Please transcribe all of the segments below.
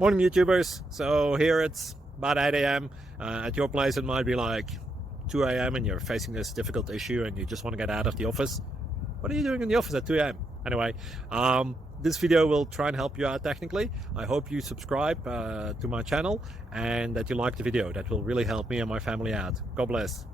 Morning YouTubers. So here it's about 8 a.m. At your place it might be like 2 a.m. and you're facing this difficult issue and you just want to get out of the office. What are you doing in the office at 2 a.m.? Anyway, this video will try and help you out technically. I hope you subscribe to my channel and that you like the video. That will really help me and my family out. God bless.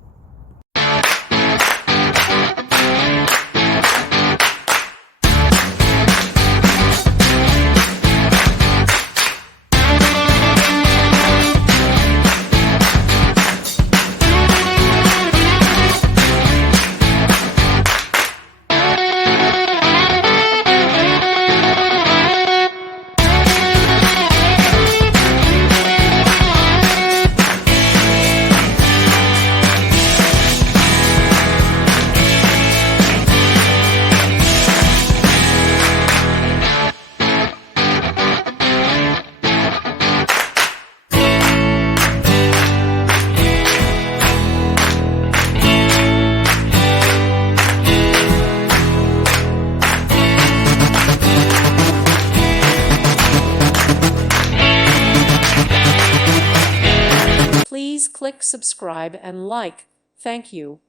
Please click subscribe and like. Thank you.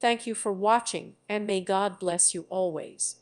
Thank you for watching, and may God bless you always.